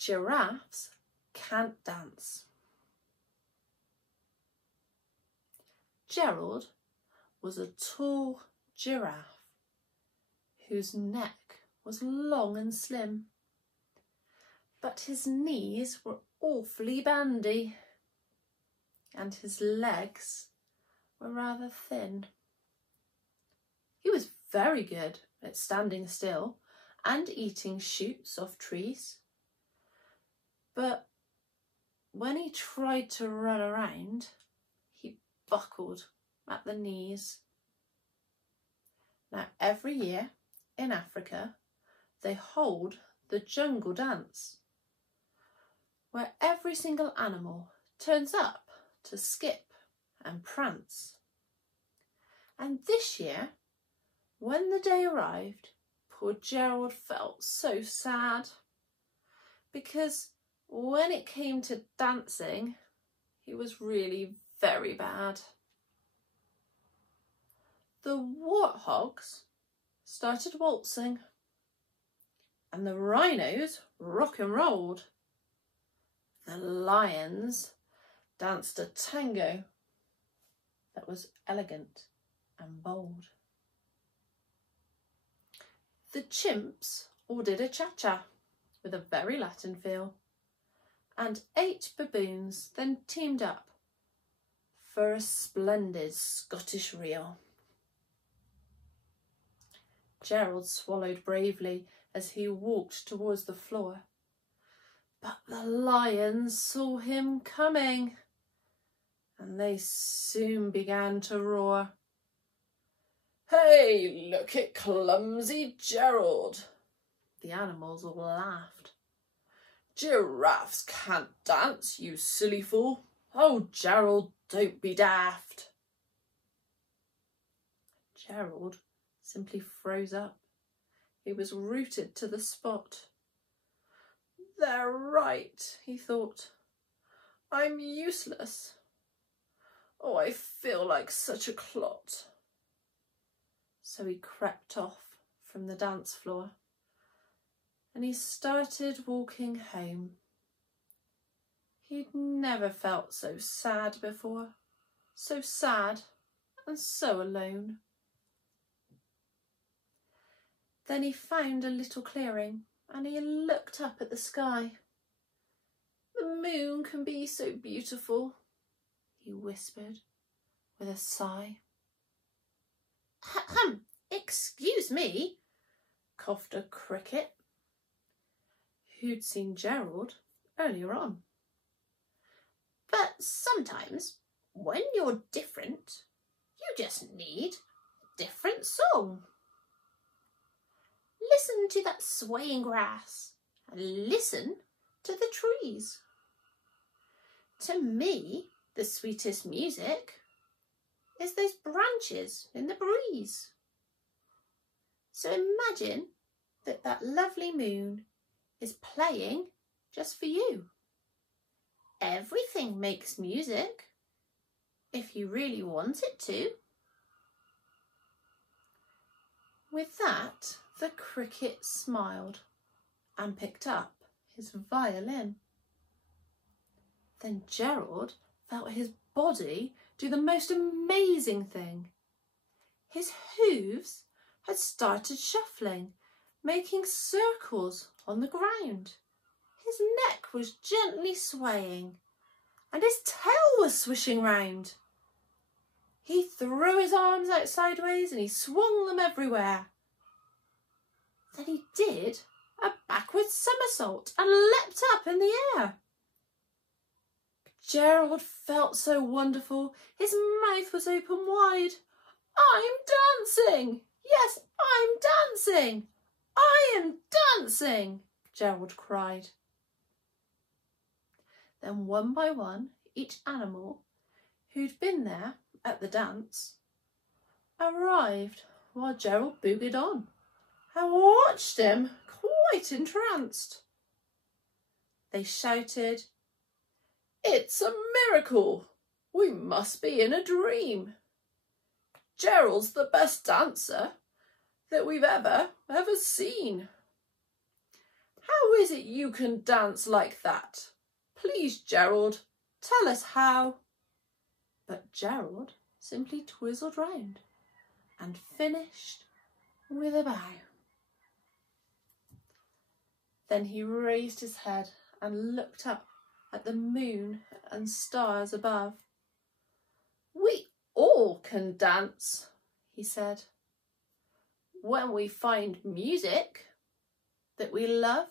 Giraffes can't dance. Gerald was a tall giraffe whose neck was long and slim, but his knees were awfully bandy and his legs were rather thin. He was very good at standing still and eating shoots off trees, but when he tried to run around, he buckled at the knees. Now, every year in Africa, they hold the jungle dance, where every single animal turns up to skip and prance. And this year, when the day arrived, poor Gerald felt so sad, because when it came to dancing, he was really very bad. The warthogs started waltzing, and the rhinos rock and rolled. The lions danced a tango that was elegant and bold. The chimps all did a cha-cha with a very Latin feel, and 8 baboons then teamed up for a splendid Scottish reel. Gerald swallowed bravely as he walked towards the floor, but the lions saw him coming, and they soon began to roar. "Hey, look at clumsy Gerald!" The animals all laughed. "Giraffes can't dance, you silly fool. Oh, Gerald, don't be daft." Gerald simply froze up. He was rooted to the spot. "They're right," he thought. "I'm useless. Oh, I feel like such a clot." So he crept off from the dance floor and he started walking home. He'd never felt so sad before, so sad and so alone. Then he found a little clearing and he looked up at the sky. "The moon can be so beautiful," he whispered with a sigh. "Excuse me," coughed a cricket, who'd seen Gerald earlier on. "But sometimes, when you're different, you just need a different song. Listen to that swaying grass and listen to the trees. To me, the sweetest music is those branches in the breeze. So imagine that that lovely moon is playing just for you. Everything makes music, if you really want it to." With that, the cricket smiled and picked up his violin. Then Gerald felt his body do the most amazing thing. His hooves had started shuffling, making circles on the ground. His neck was gently swaying and his tail was swishing round. He threw his arms out sideways and he swung them everywhere. Then he did a backward somersault and leapt up in the air. Gerald felt so wonderful, his mouth was open wide. "I'm dancing! Yes, I'm dancing! I am dancing!" Gerald cried. Then one by one, each animal who'd been there at the dance arrived while Gerald boogied on and watched him quite entranced. They shouted, "It's a miracle! We must be in a dream. Gerald's the best dancer that we've ever seen. How is it you can dance like that? Please, Gerald, tell us how. But Gerald simply twizzled round and finished with a bow. Then he raised his head and looked up at the moon and stars above. We all can dance, he said, when we find music that we love.